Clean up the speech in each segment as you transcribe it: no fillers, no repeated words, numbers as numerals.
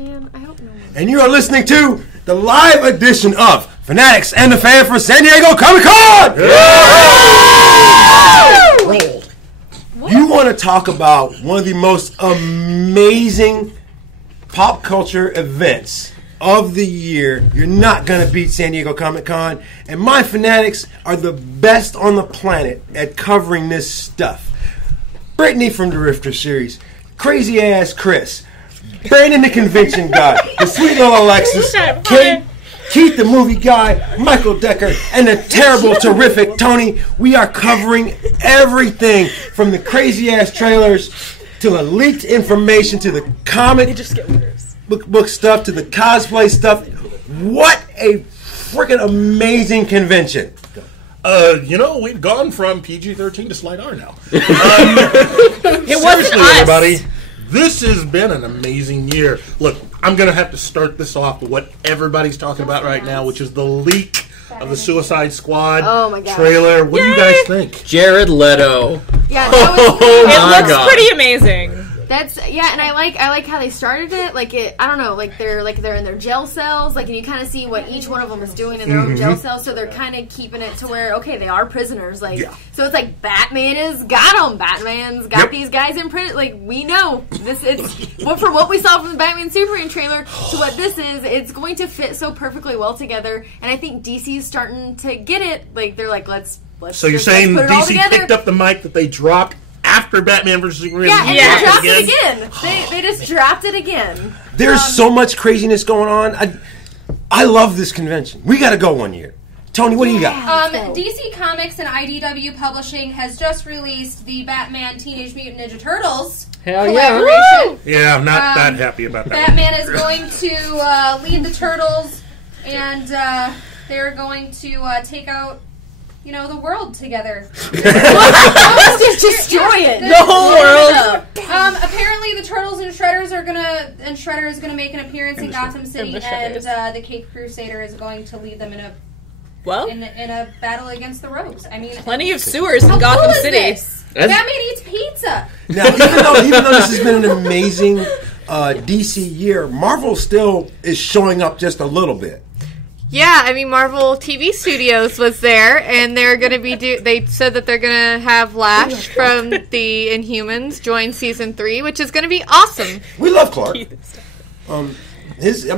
Man, I hope no one. And you are listening to the live edition of Fanatics and the Fan for San Diego Comic-Con! Roll. You want to talk about one of the most amazing pop culture events of the year. You're not going to beat San Diego Comic-Con. And my Fanatics are the best on the planet at covering this stuff. Brittany from the Rifter series, Crazy Ass Chris, Brandon the convention guy, the sweet little Alexis, Keith the movie guy, Michael Decker, and the terrible, terrific Tony. We are covering everything from the crazy ass trailers to the leaked information to the comic book stuff to the cosplay stuff. What a freaking amazing convention. We've gone from PG-13 to Slide R now. It wasn't us. Everybody. This has been an amazing year. Look, I'm going to have to start this off with what everybody's talking about right now, which is the leak of the Suicide Squad trailer. What do you guys think? Jared Leto. Yeah, that was It looks pretty amazing. And I like how they started it. Like I don't know, they're in their gel cells, and you kind of see what each one of them is doing in their own gel cells. So they're kind of keeping it to where they are prisoners. So it's like Batman has got them. Batman's got these guys imprinted. We know this. From what we saw from the Batman Superman trailer to what this is, it's going to fit so perfectly well together. And I think DC's starting to get it. They're like, let's. So you're saying DC picked up the mic that they dropped after Batman vs. Superman? Yeah, and they dropped it again. They just dropped it again. There's so much craziness going on. I love this convention. We got to go one year. Tony, what do you got? DC Comics and IDW Publishing has just released the Batman Teenage Mutant Ninja Turtles collaboration. Yeah, I'm not that happy about that. Batman is going to lead the Turtles, and they're going to take out the world together. Destroy it. The whole world. Apparently, the Turtles and Shredder is gonna make an appearance in Gotham City, and the Caped Crusader is going to lead them in a battle against the Rogues. I mean, plenty of sewers in Gotham City. Batman eats pizza. Now, even though this has been an amazing DC year, Marvel still is showing up just a little bit. Yeah, I mean, Marvel TV Studios was there, and they're going to be they said that they're going to have Lash from the Inhumans join Season 3, which is going to be awesome. We love Clark. I'm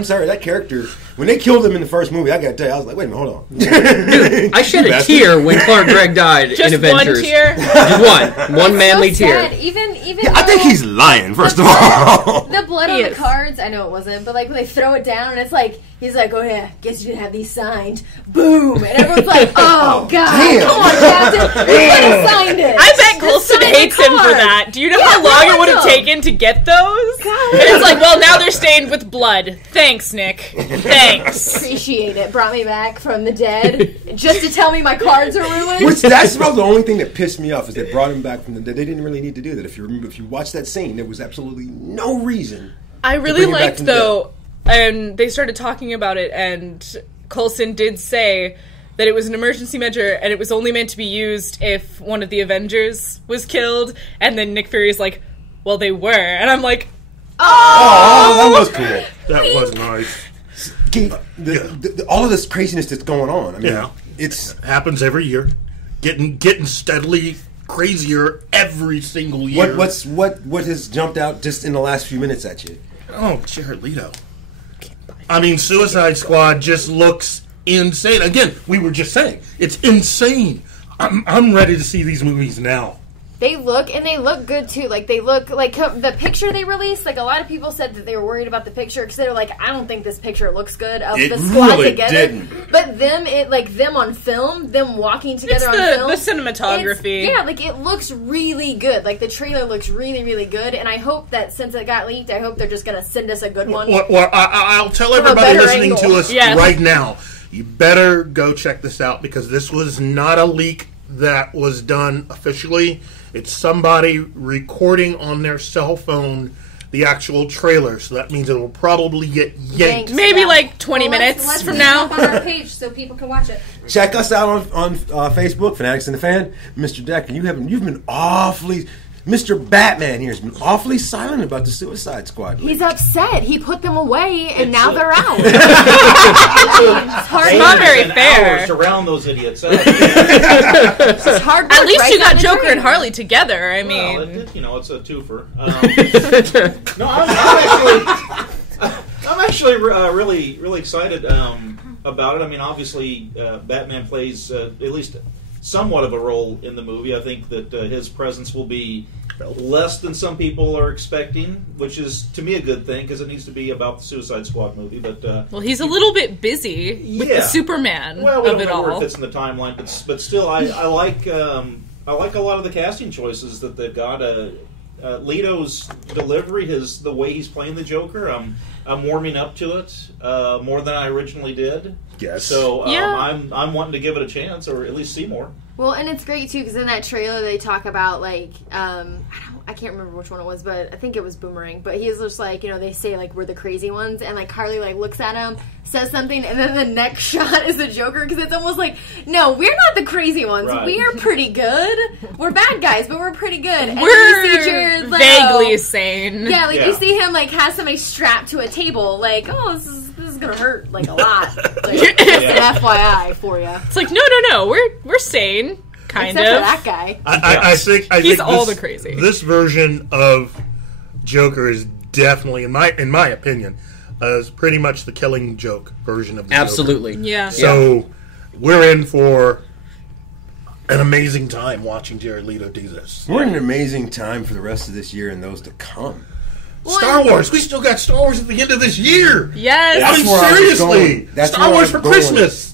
sorry, that character, when they killed him in the first movie, I got to tell you, I was like, wait a minute, hold on. Dude, I shed a tear when Clark Gregg died in Avengers. One tear? Just one manly tear. Even I think he's lying, first of all. The blood on the cards, I know it wasn't, but when they throw it down and it's he's like, oh yeah, guess you can have these signed. Boom! And everyone's like, oh god, damn. Come on, Captain, you could have signed it. I bet Coulson hates him for that. Do you know how long it would have taken to get those? God. And it's well, now they're stained with blood. Thanks, Nick. Thanks. Appreciate it. Brought me back from the dead just to tell me my cards are ruined. That's about the only thing that pissed me off is they brought him back from the dead. They didn't really need to do that. If you watch that scene, there was absolutely no reason. I really liked though. And they started talking about it, and Coulson did say that it was an emergency measure, and it was only meant to be used if one of the Avengers was killed. And then Nick Fury's like, well, they were. And I'm like, oh, that was cool. That was nice. All of this craziness that's going on. I mean, it happens every year. Getting steadily crazier every single year. What has jumped out just in the last few minutes at you? Oh, Jared Leto. I mean, Suicide Squad just looks insane. Again, we were just saying, it's insane. I'm ready to see these movies now. They look good too. They look like the picture they released. A lot of people said that they were worried about the picture because they were like, I don't think this picture looks good of the squad really together. Didn't. But them on film, them walking together on film, the cinematography. It looks really good. The trailer looks really, really good. And I hope that since it got leaked, I hope they're just gonna send us a good one. Well, I'll tell everybody listening to us right now. You better go check this out because this was not a leak that was done officially. It's somebody recording on their cell phone the actual trailer, so that means it will probably get yanked. Maybe 20 minutes from now. Let's put it up on our page so people can watch it. Check us out on Facebook, Fanatics and the Fan. Mr. Decker, you've been awfully Mr. Batman here has been awfully silent about the Suicide Squad. He's upset. He put them away, and now they're out. It's not very fair. To round those idiots up. It's hard work, At least right? you got Joker and Harley together. I mean, well, it's a twofer. No, I'm actually really excited about it. I mean, obviously, Batman plays at least somewhat of a role in the movie. I think that his presence will be less than some people are expecting, which is, to me, a good thing, because it needs to be about the Suicide Squad movie. But well, he's a little bit busy with the Superman we don't of it know all. where it fits in the timeline, but still, I like a lot of the casting choices that they've got. Leto's delivery, the way he's playing the Joker, I'm warming up to it more than I originally did. Yes. So I'm wanting to give it a chance, or at least see more. Well, and it's great too because in that trailer they talk about like I can't remember which one it was, but I think it was Boomerang. But he's just like, they say like we're the crazy ones, and like Harley like looks at him, says something, and then the next shot is the Joker because it's almost like, no, we're not the crazy ones. Right. We are pretty good. We're bad guys, but we're pretty good. And we're you see Jared Leto, vaguely sane. Yeah, like you see him like has somebody strapped to a table, like, oh, this is gonna hurt like a lot. Like, just an FYI for you. It's like, no, we're sane. Kind Except of. for that guy. I think he's this, all the crazy. This version of Joker is definitely, in my opinion, is pretty much the Killing Joke version of the Absolutely. Joker. Yeah. So we're in for an amazing time watching Jared Leto do this. We're in an amazing time for the rest of this year and those to come. Star Wars. We still got Star Wars at the end of this year. Yes. I mean, seriously. Star Wars for Christmas.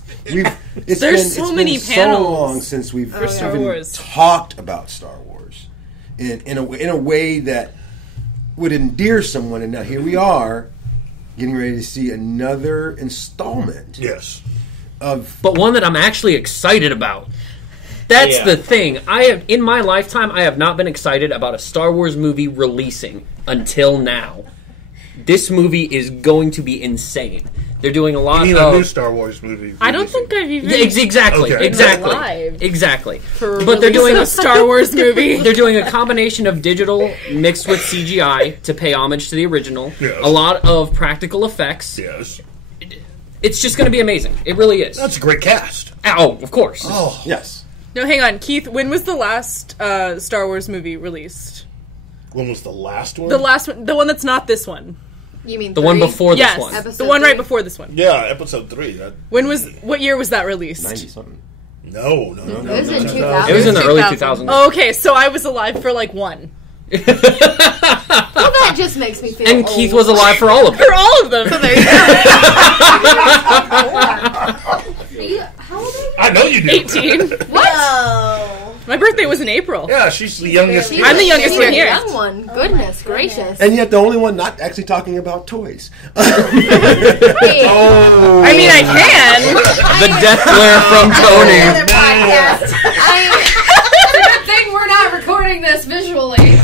There's so many panels. So long since we've Star even Wars. talked about Star Wars in a way that would endear someone, and now here we are getting ready to see another installment. Yes, but one that I'm actually excited about. That's the thing. In my lifetime, I have not been excited about a Star Wars movie releasing until now. This movie is going to be insane. They're doing a lot of a new Star Wars movie. I don't think I've even exactly. But they're doing a Star Wars movie. They're doing a combination of digital mixed with CGI to pay homage to the original. Yes. A lot of practical effects. Yes. It's just going to be amazing. It really is. That's a great cast. Oh, of course. Oh, yes. No, hang on, Keith. When was the last Star Wars movie released? When was the last one? The last one, the one that's not this one. You mean the one before this one? Episode the one 3? right before this one. Yeah, episode 3. What year was that released? 90-something. No. It was in 2000. It was in the early 2000s. Oh, okay, so I was alive for like one. Well, that just makes me feel And old. Keith was alive for all of them. For all of them. So there you go. How old are you? I know you do. 18. What? My birthday was in April. Yeah, she's the youngest. I'm the youngest You're one a here. young one. Goodness gracious. And yet the only one not actually talking about toys. I mean, I can. The death glare from Tony. Good thing we're not recording this visually.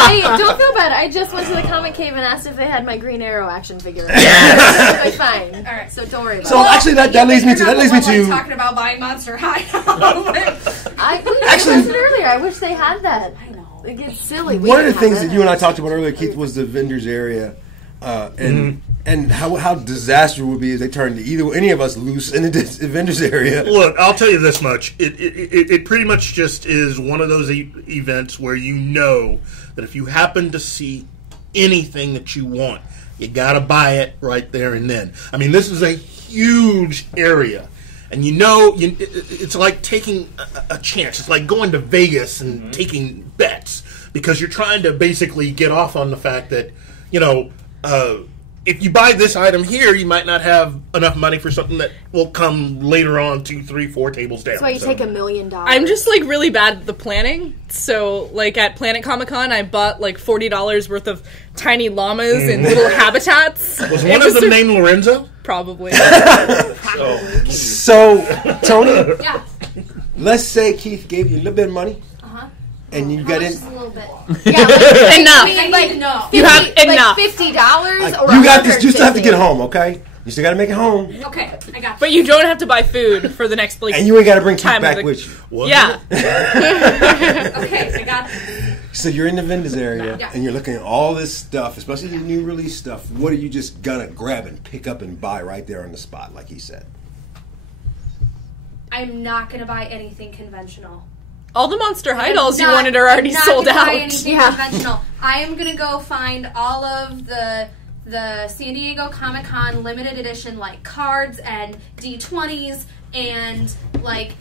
Hey, don't feel bad. I just went to the comic cave and asked if they had my Green Arrow action figure. It was fine. All right. So don't worry about So it. actually, that leads me to talking about buying Monster High. I said it earlier. I wish they had that. I know. It gets silly. One of the things that you and I talked about earlier, Keith, was the Avengers area, and how disaster it would be if they turned any of us loose in the Avengers area. Look, I'll tell you this much: it pretty much just is one of those events where you know that if you happen to see anything that you want, you got to buy it right there and then. I mean, this is a huge area. And it's like taking a chance. It's like going to Vegas and taking bets because you're trying to basically get off on the fact that, if you buy this item here, you might not have enough money for something that will come later on 2, 3, 4 tables down. That's why you take $1 million. I'm just like really bad at the planning. So like at Planet Comic-Con, I bought like $40 worth of tiny llamas in little habitats. Was one of them named Lorenzo? Probably. So, Tony, Yeah. let's say Keith gave you a little bit of money, and you got in. Just a little bit. Yeah, like, Enough. I mean, like, No. You have enough. Like $50 or You got this. You still have to $150. get home, okay? You still got to make it home, Okay, I got you. But you don't have to buy food for the next like and you ain't got to bring Keith Time of back the- with you. Was Yeah. it? Okay, So you're in the vendors area, and you're looking at all this stuff, especially the new release stuff. What are you just gonna grab and pick up and buy right there on the spot, like he said? I'm not gonna buy anything conventional. All the Monster High dolls you wanted are already sold out. Buy anything conventional. I am gonna go find all of the San Diego Comic-Con limited edition like cards and D20s and like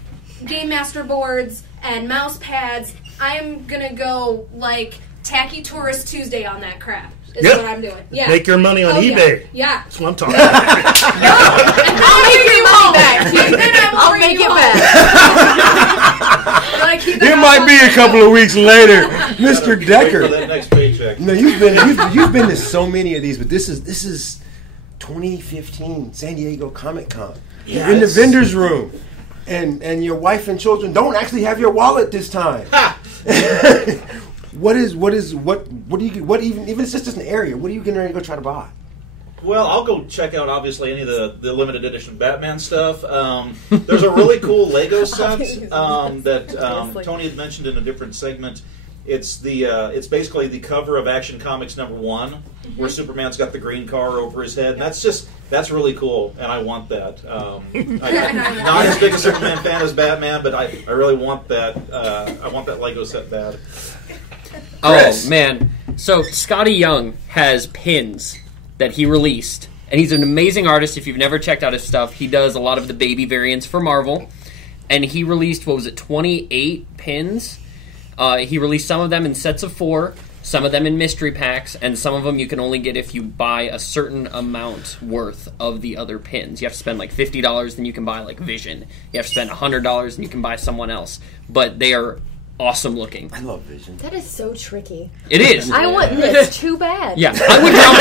Game Master boards and mouse pads. I'm gonna go like Tacky Tourist Tuesday on that crap. Is what I'm doing. Yeah. Make your money on eBay. Yeah. That's what I'm talking about. I'll make your money back. I'll make it back. It might be a couple of weeks later, Mr. Decker. Wait for that next paycheck. No, you've been to so many of these, but this is 2015 San Diego Comic-Con. Yes. You're in the vendor's room, and your wife and children don't actually have your wallet this time. What do you even if it's just an area? What are you going to go try to buy? Well, I'll go check out, obviously, any of the limited edition Batman stuff. There's a really cool Lego set that Tony had mentioned in a different segment. It's basically the cover of Action Comics #1, where Superman's got the green car over his head, and that's really cool, and I want that. I'm not as big a Superman fan as Batman, but I really want that. I want that Lego set bad. Chris. Oh man! So Scotty Young has pins that he released, and he's an amazing artist. If you've never checked out his stuff, he does a lot of the baby variants for Marvel, and he released 28 pins. He released some of them in sets of 4, some of them in mystery packs, and some of them you can only get if you buy a certain amount worth of the other pins. You have to spend like $50, then you can buy like Vision. You have to spend $100, and you can buy someone else. But they are awesome looking. I love Vision. That is so tricky. It is. I want this too bad. Yeah, I would drop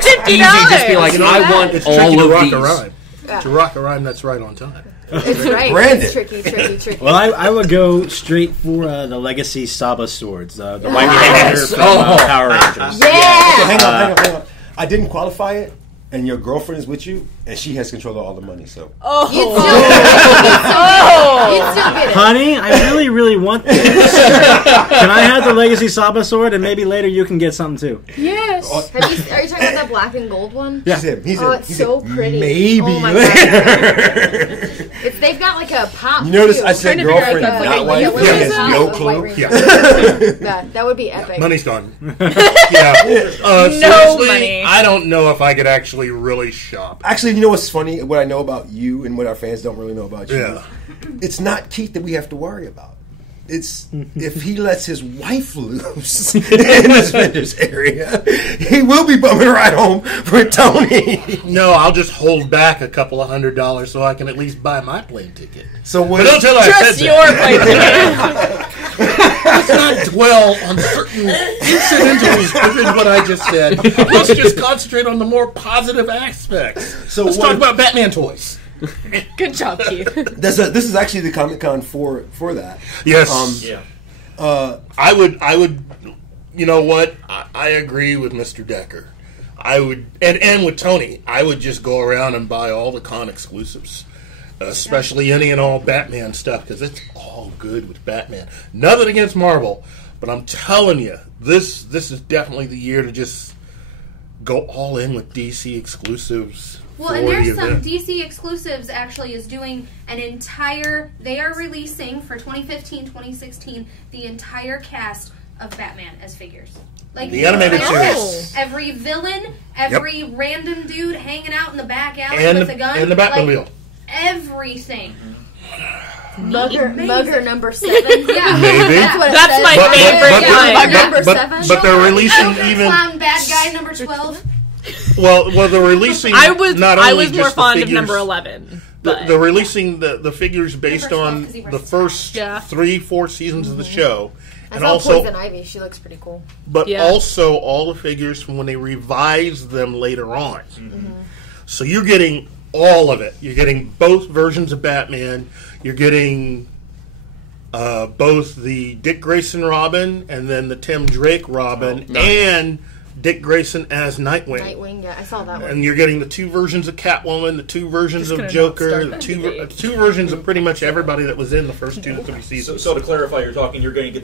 $300 easy. Just be like, I want all of these. To rock a rhyme that's right on time. It's right. Brandon. It's tricky. Well, I would go straight for the Legacy Saba swords, the white hanger from Power Rangers. Yeah. Okay, hang on. I didn't qualify it, and your girlfriend is with you, and she has control of all the money. So. You'd still get it. Honey, I really, really want this. Can I have the Legacy Saba sword, and maybe later you can get something too? Yes. Are you talking about that black and gold one? Yeah. It's so pretty. Maybe. Oh my God. They've got like a pop. You notice too. I said girlfriend, not wife. He has no clue. That would be epic. Money's gone. Seriously, money. I don't know if I could actually really shop. Actually, you know what's funny? What I know about you and what our fans don't really know about you. Yeah. It's not Keith that we have to worry about. It's if he lets his wife loose in this vendor's area, he will be bumming right home for Tony. No, I'll just hold back a couple of $100 so I can at least buy my plane ticket. So but don't tell her I just said your that. plane ticket. Let's not dwell on certain incidentals within what I just said. Let's just concentrate on the more positive aspects. So let's talk about Batman toys. Good job, Keith. This is actually the Comic-Con for that. Yes. I would. You know what? I agree with Mr. Decker. I would, and with Tony, I would just go around and buy all the con exclusives, especially any and all Batman stuff, because it's all good with Batman. Nothing against Marvel, but I'm telling you, this is definitely the year to just go all in with DC exclusives. Well, and there's some DC exclusives actually is doing an entire, they are releasing for 2015-2016 the entire cast of Batman as figures. Like the animated series. Every villain, every random dude hanging out in the back alley with a gun. And the Batmobile. Like, everything. Mugger number 7. Yeah, maybe. That's my favorite line. Number 7. But they're releasing even clown bad guy number 12. Well, they're releasing. I was just more fond of number 11. They're releasing the figures based on the first 3-4 seasons of the show. And also Poison Ivy, she looks pretty cool. But also all the figures from when they revise them later on. Mm-hmm. So you're getting all of it. You're getting both versions of Batman. You're getting both the Dick Grayson Robin and then the Tim Drake Robin and Dick Grayson as Nightwing. Nightwing, yeah, I saw that one. And you're getting the 2 versions of Catwoman, the 2 versions of Joker, the 2 versions of pretty much everybody that was in the first 2 to 3 seasons. So to clarify, you're going to get